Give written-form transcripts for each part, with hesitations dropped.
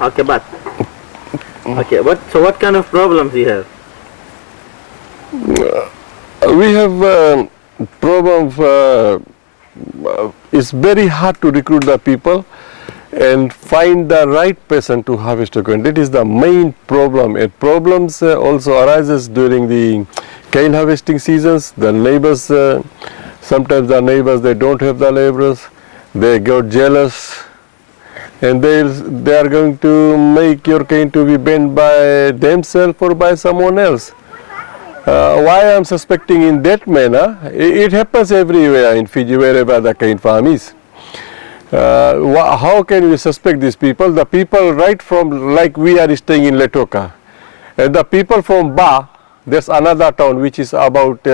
Okay, but okay, what kind of problems you have? We have problem. It's very hard to recruit the people and find the right person to harvest the cane. That is the main problem. And problems also arises during the cane harvesting seasons. The neighbors, sometimes the neighbors, they don't have the laborers. They get jealous, and they are going to make your cane to be bent by themselves or by someone else. Why I am suspecting in that manner? It happens everywhere in Fiji, wherever the cane farm is. How can we suspect these people? The people right from, like we are staying in Letoka, and the people from Ba, there's another town which is about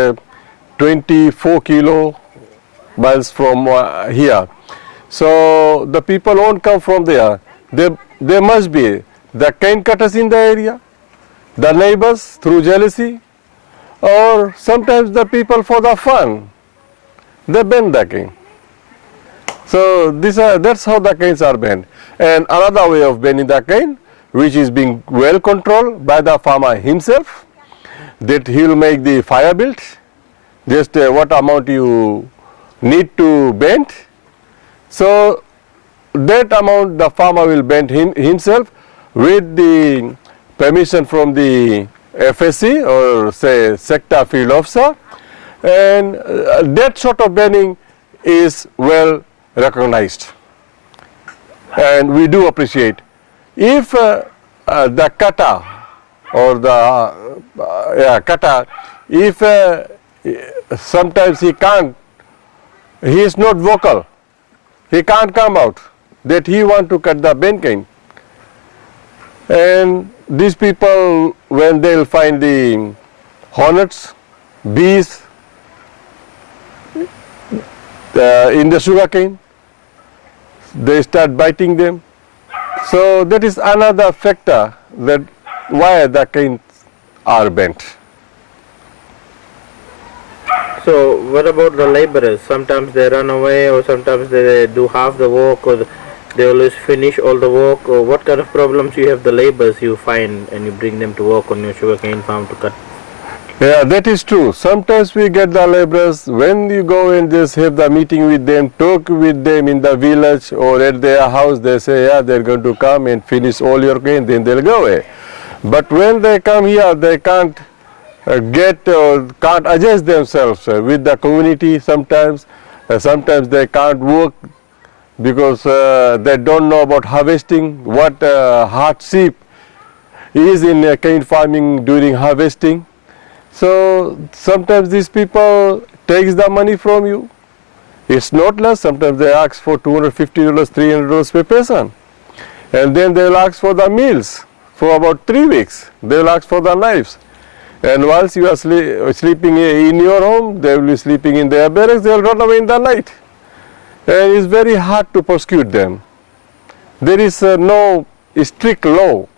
24 miles from here. So the people won't come from there. There must be the cane cutters in the area, the neighbors through jealousy, or sometimes the people for the fun. They bend the cane. So that's how the canes are bent. And another way of bending the cane, which is being well controlled by the farmer himself, that he will make the fire built, just what amount you need to bend. So that amount the farmer will bend himself with the permission from the FSC or say sector field officer, and that sort of bending is well recognized, and we do appreciate. If the cutter or the cutter, if sometimes he is not vocal, he can't come out that he want to cut the bent cane, and these people, when they'll find the hornets, bees in the sugar cane, they start biting them. So that is another factor that why the canes are bent. So what about the laborers? Sometimes they run away, or sometimes they do half the work, or they always finish all the work. Or what kind of problems you have the laborers you find and you bring them to work on your sugarcane farm to cut? Yeah, that is true. Sometimes we get the laborers, when you go and just have the meeting with them, talk with them in the village or at their house, they say, yeah, they're going to come and finish all your cane, then they'll go away. But when they come here, they can't can't adjust themselves with the community sometimes. Sometimes they can't work because they don't know about harvesting, what hardship is in cane farming during harvesting. So sometimes these people takes the money from you. It's not less. Sometimes they ask for $250, $300 per person. And then they'll ask for the meals for about 3 weeks. They'll ask for the knives. And whilst you are sleeping in your home, they will be sleeping in their barracks. They'll run away in the night. And it's very hard to prosecute them. There is no strict law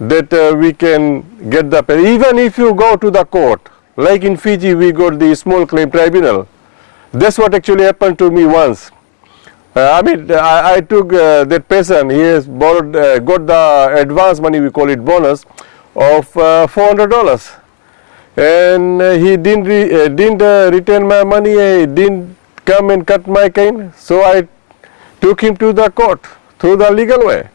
that we can get the pay. Even if you go to the court, like in Fiji we got the small claim tribunal. That's what actually happened to me once. I took that person, he has borrowed, got the advance money, we call it bonus, of $400. And he didn't return my money, he didn't come and cut my cane. So I took him to the court through the legal way.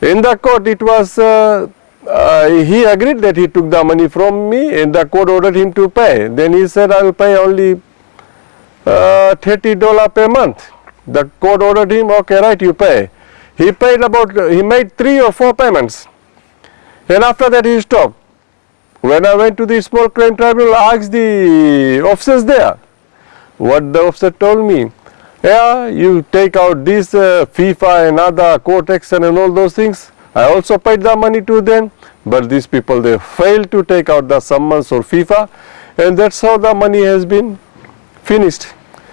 In the court, it was, he agreed that he took the money from me, and the court ordered him to pay. Then he said, I will pay only $30 per month. The court ordered him, okay, right, you pay. He made 3 or 4 payments. And after that, he stopped. When I went to the small claim tribunal, I asked the officers there. What the officer told me, yeah, you take out this FIFA and other court action and all those things. I also paid the money to them, but these people, they failed to take out the summons or FIFA, and that's how the money has been finished.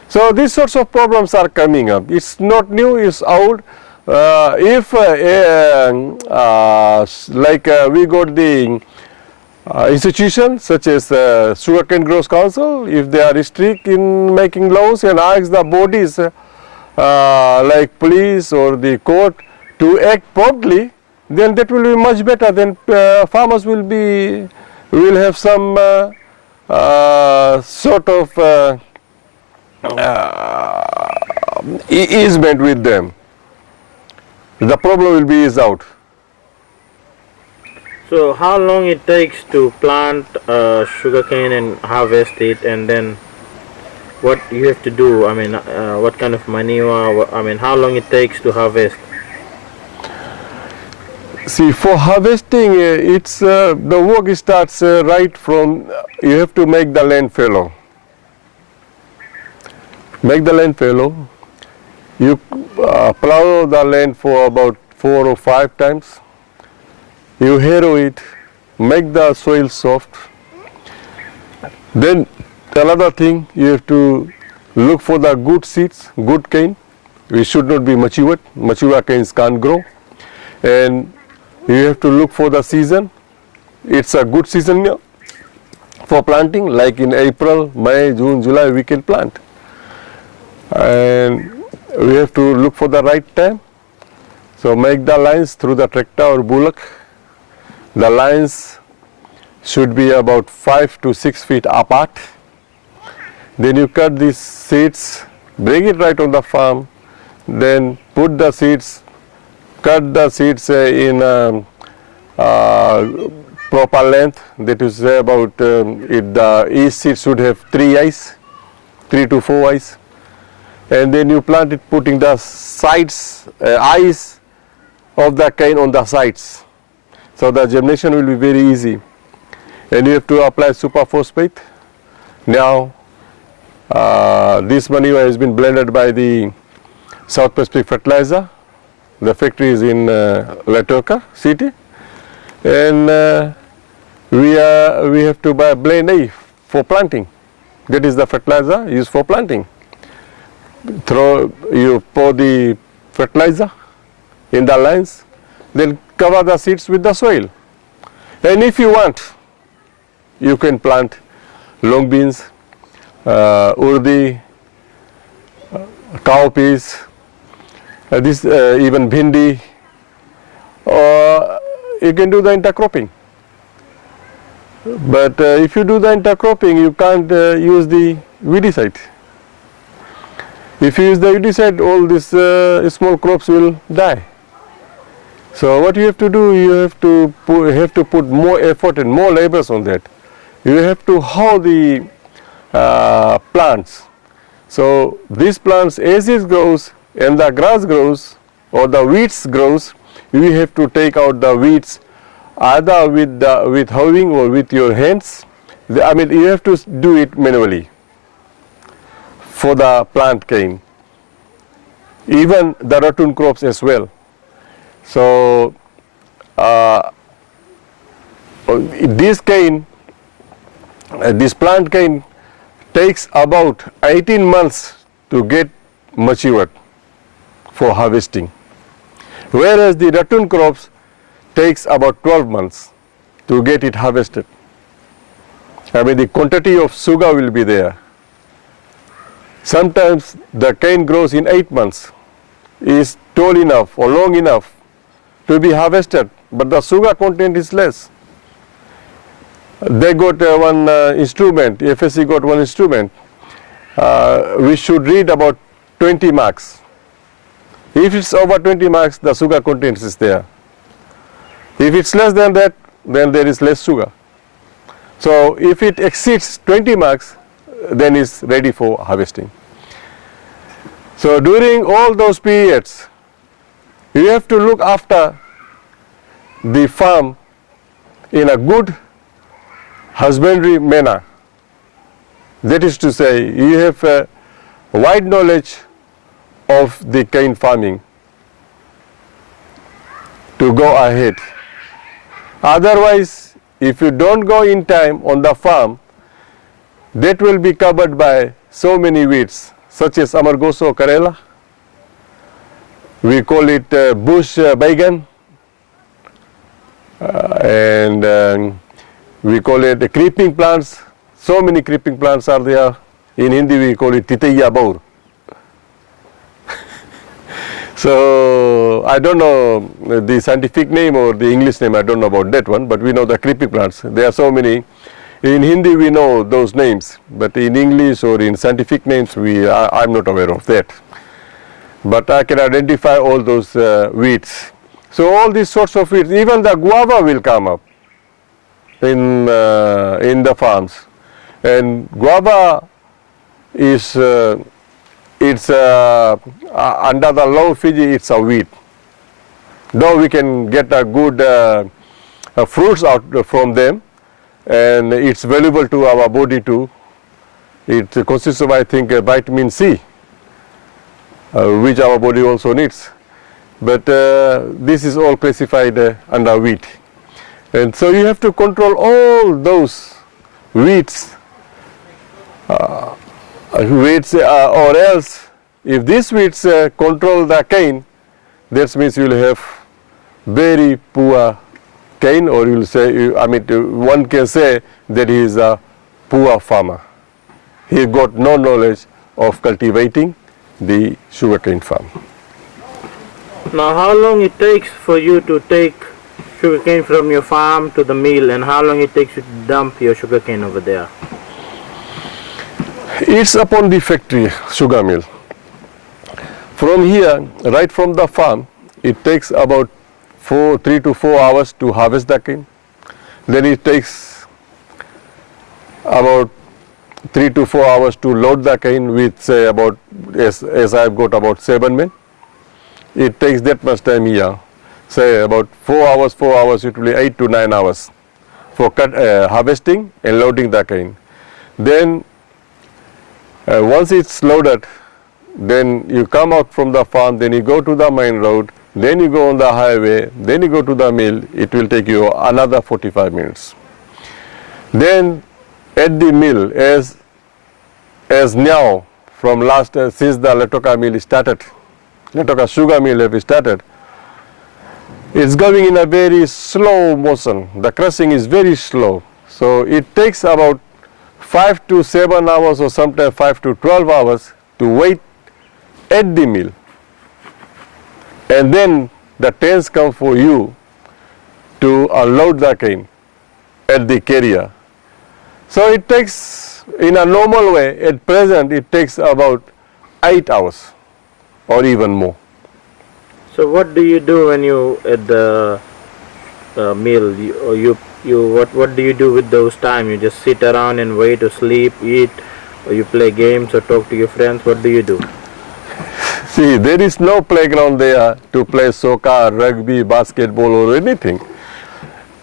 So these sorts of problems are coming up. It's not new, it's old. If we got the institutions such as Sugarcane Growers Council, if they are strict in making laws, and ask the bodies like police or the court to act promptly, then that will be much better. Then farmers will have some sort of easement with them. The problem will be eased out. So how long it takes to plant sugarcane and harvest it, and then what you have to do? I mean, what kind of manure? I mean, how long it takes to harvest? See, for harvesting, it's the work starts right from. You have to make the land fallow. Make the land fallow. You plow the land for about 4 or 5 times. You harrow it, make the soil soft. Then another thing, you have to look for the good seeds, good cane. We should not be matured. Mature canes can't grow. And you have to look for the season. It's a good season for planting, like in April, May, June, July, we can plant. And we have to look for the right time. So make the lines through the tractor or bullock. The lines should be about 5 to 6 feet apart. Then you cut these seeds, bring it right on the farm, then put the seeds, cut the seeds in proper length. That is about each seed should have 3 eyes, 3 to 4 eyes. And then you plant it, putting the sides, eyes of the cane on the sides. So the germination will be very easy. And you have to apply superphosphate. Now, this manure has been blended by the South Pacific Fertilizer. The factory is in Latoka city. And we have to buy blend A for planting. That is the fertilizer used for planting. You pour the fertilizer in the lines, then cover the seeds with the soil. And if you want, you can plant long beans, urdi, cowpeas, even bhindi, or you can do the intercropping. But if you do the intercropping, you can't use the weedicide. If you use the weedicide, all these small crops will die. So what you have to do, you have to put more effort and more labors on that. You have to hoe the plants. So these plants, as it grows and the grass grows or the weeds grows, you have to take out the weeds either with hoeing or with your hands. I mean, you have to do it manually for the plant cane, even the ratoon crops as well. So this plant cane takes about 18 months to get matured for harvesting, whereas the ratoon crops takes about 12 months to get it harvested. I mean, the quantity of sugar will be there. Sometimes the cane grows in 8 months, is tall enough or long enough to be harvested, but the sugar content is less. They got one instrument, FSC got one instrument. We should read about 20 marks. If it's over 20 marks, the sugar content is there. If it's less than that, then there is less sugar. So if it exceeds 20 marks, then it's ready for harvesting. So during all those periods, you have to look after the farm in a good husbandry manner. That is to say, you have a wide knowledge of the cane farming to go ahead. Otherwise, if you don't go in time on the farm, that will be covered by so many weeds, such as Amargoso Karela. We call it bush baigan, and we call it the creeping plants. So many creeping plants are there. In Hindi we call it titaiya baur. So I don't know the scientific name or the English name, I don't know about that one, but we know the creeping plants. There are so many. In Hindi we know those names, but in English or in scientific names I'm not aware of that. But I can identify all those weeds. So all these sorts of weeds, even the guava will come up in the farms. And guava is it's under the low Fiji, it's a weed. Though we can get a good fruits out from them, and it's valuable to our body too. It consists of, I think, vitamin C, which our body also needs. But this is all classified under wheat. And so you have to control all those weeds, or else if these weeds control the cane, that means you will have very poor cane, or you will say, one can say that he is a poor farmer. He got no knowledge of cultivating the sugarcane farm. Now, how long it takes for you to take sugarcane from your farm to the mill, and how long it takes you to dump your sugarcane over there? It's upon the factory sugar mill. From here, right from the farm, it takes about 3 to 4 hours to harvest the cane. Then it takes about 3 to 4 hours to load the cane with, say, about, as I've got about 7 men. It takes that much time here. Say about 4 hours, it will be 8 to 9 hours for harvesting and loading the cane. Then once it's loaded, then you come out from the farm, then you go to the main road, then you go on the highway, then you go to the mill. It will take you another 45 minutes. Then at the mill, as now, from since the Latoka mill started, Latoka sugar mill have started, it's going in a very slow motion. The crushing is very slow. So it takes about 5 to 7 hours, or sometimes 5 to 12 hours to wait at the mill. And then the trains come for you to unload the cane at the carrier. So it takes, in a normal way, at present it takes about 8 hours or even more. So what do you do when you at the mill? What do you do with those time? You just sit around and wait, or sleep, eat, or you play games, or talk to your friends? What do you do? See, there is no playground there to play soccer, rugby, basketball, or anything.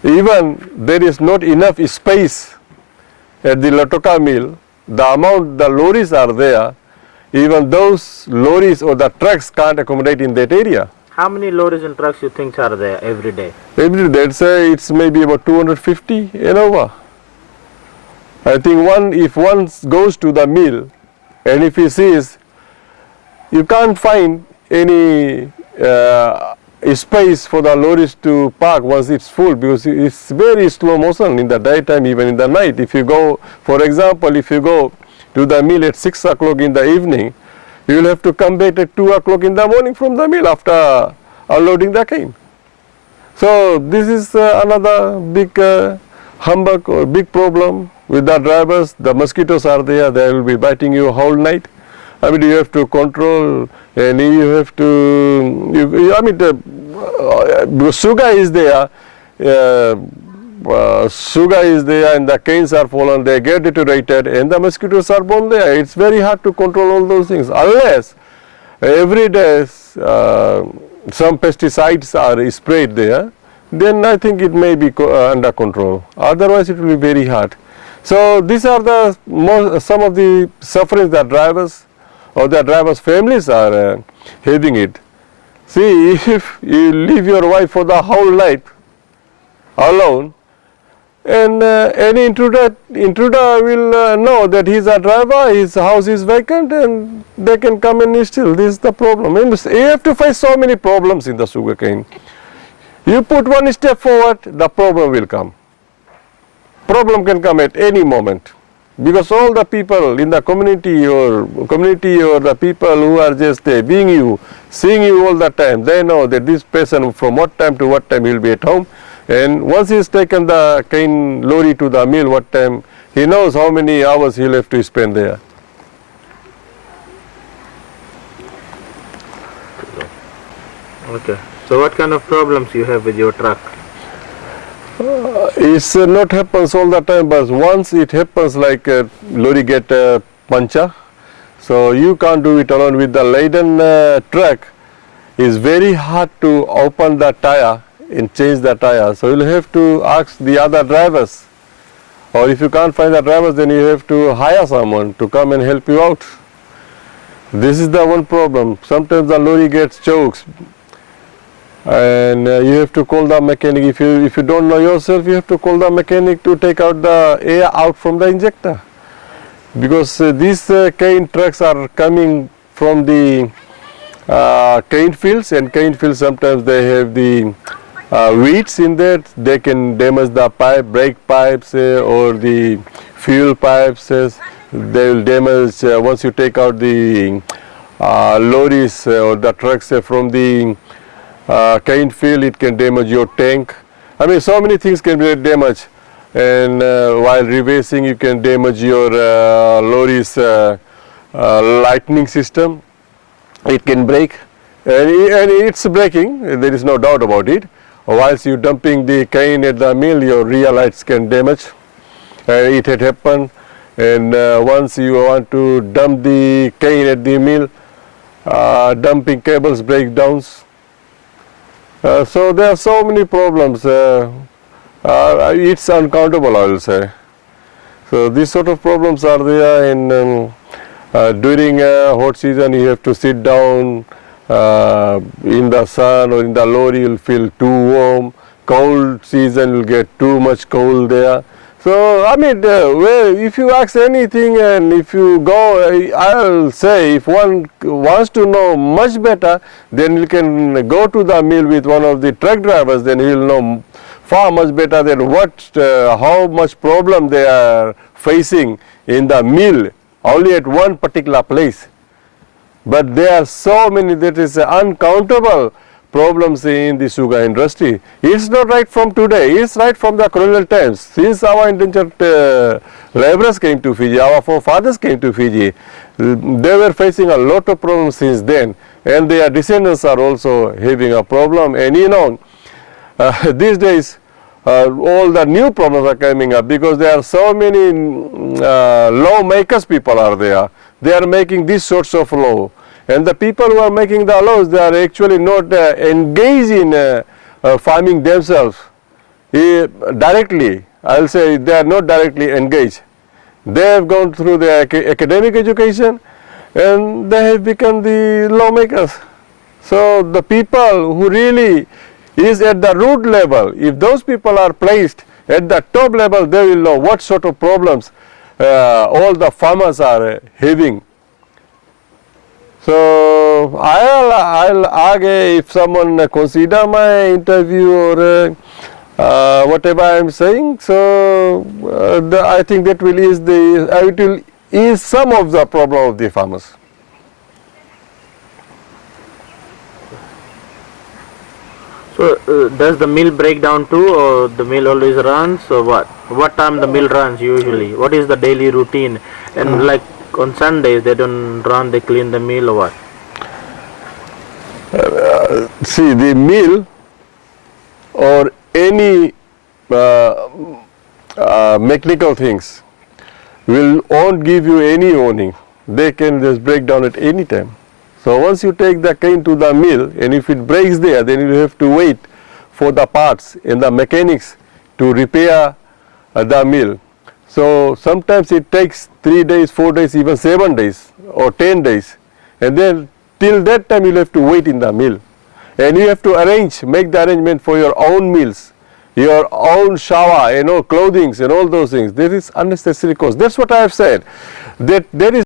Even there is not enough space at the Latoka mill. The lorries are there. Even those lorries or the trucks can't accommodate in that area. How many lorries and trucks you think are there every day? Every day, it's maybe about 250 and over. I think if one goes to the mill, and if he sees, you can't find any space for the lorries to park once it's full, because it's very slow motion in the daytime, even in the night. If you go, for example, if you go to the mill at 6 o'clock in the evening, you will have to come back at 2 o'clock in the morning from the mill after unloading the cane. So this is another big humbug or big problem with the drivers. The mosquitoes are there, they will be biting you whole night. You have to control, and you have to, sugar is there, and the canes are fallen, they get deteriorated, and the mosquitoes are born there. It's very hard to control all those things, unless every day some pesticides are sprayed there, then I think it may be under control. Otherwise it will be very hard. So these are some of the sufferings that drivers or the drivers' families are having it. See, if you leave your wife for the whole night alone, and any intruder will know that he's a driver, his house is vacant, and they can come and steal. This is the problem. You have to face so many problems in the sugarcane. You put one step forward, the problem will come. Problem can come at any moment. because all the people in the community or the people who are just being you, seeing you all the time, they know that this person from what time to what time he will be at home. And once he's taken the cane lorry to the mill, what time, he knows how many hours he'll have to spend there. Okay. So what kind of problems you have with your truck? It's not happens all the time, but once it happens, like lorry get puncture, so you can't do it alone. With the laden truck, it's very hard to open the tire and change the tire. So you'll have to ask the other drivers, or if you can't find the drivers, then you have to hire someone to come and help you out. This is the one problem. Sometimes the lorry gets chokes, and you have to call the mechanic. If you don't know yourself, you have to call the mechanic to take out the air out from the injector, because these cane trucks are coming from the cane fields, and cane fields sometimes they have the weeds in there. They can damage the pipe, brake pipes or the fuel pipes. They will damage once you take out the lorries or the trucks from the cane field. It can damage your tank. I mean, so many things can be damaged, and while reversing you can damage your lorry's lightning system. It can break, and it's breaking, there is no doubt about it. Whilst you dumping the cane at the mill, your rear lights can damage. It had happened, and once you want to dump the cane at the mill, dumping cables break down. So there are so many problems. It's uncountable, I will say. So these sort of problems are there, and during hot season you have to sit down in the sun, or in the lorry you'll feel too warm. Cold season you'll get too much cold there. So I mean, well, if you ask anything, and if you go, I'll say, if one wants to know much better, then you can go to the mill with one of the truck drivers. Then he'll know far much better than how much problem they are facing in the mill, only at one particular place. But there are so many, that is uncountable problems in the sugar industry. It's not right from today, it's right from the colonial times. Since our indentured laborers came to Fiji, our forefathers came to Fiji, they were facing a lot of problems since then, and their descendants are also having a problem. And you know, these days all the new problems are coming up, because there are so many law makers people are there. They are making these sorts of law, and the people who are making the laws, they are actually not engaged in farming themselves directly. I will say they are not directly engaged. They have gone through the academic education, and they have become the lawmakers. So the people who really is at the root level, if those people are placed at the top level, they will know what sort of problems all the farmers are having. So I'll argue, if someone consider my interview or whatever I am saying, so I think that will ease some of the problem of the farmers. So does the mill break down too, or the mill always runs, or what? What time the mill runs usually? What is the daily routine? And like on Sundays they don't run, they clean the mill, or what? See, the mill or any mechanical things won't give you any warning. They can just break down at any time. So once you take the cane to the mill, and if it breaks there, then you have to wait for the parts and the mechanics to repair the mill. So sometimes it takes 3 days, 4 days, even 7 days or 10 days. And then till that time you have to wait in the mill. And you have to make the arrangement for your own meals, your own shower, clothing and all those things. There is unnecessary cost. That's what I have said. That there is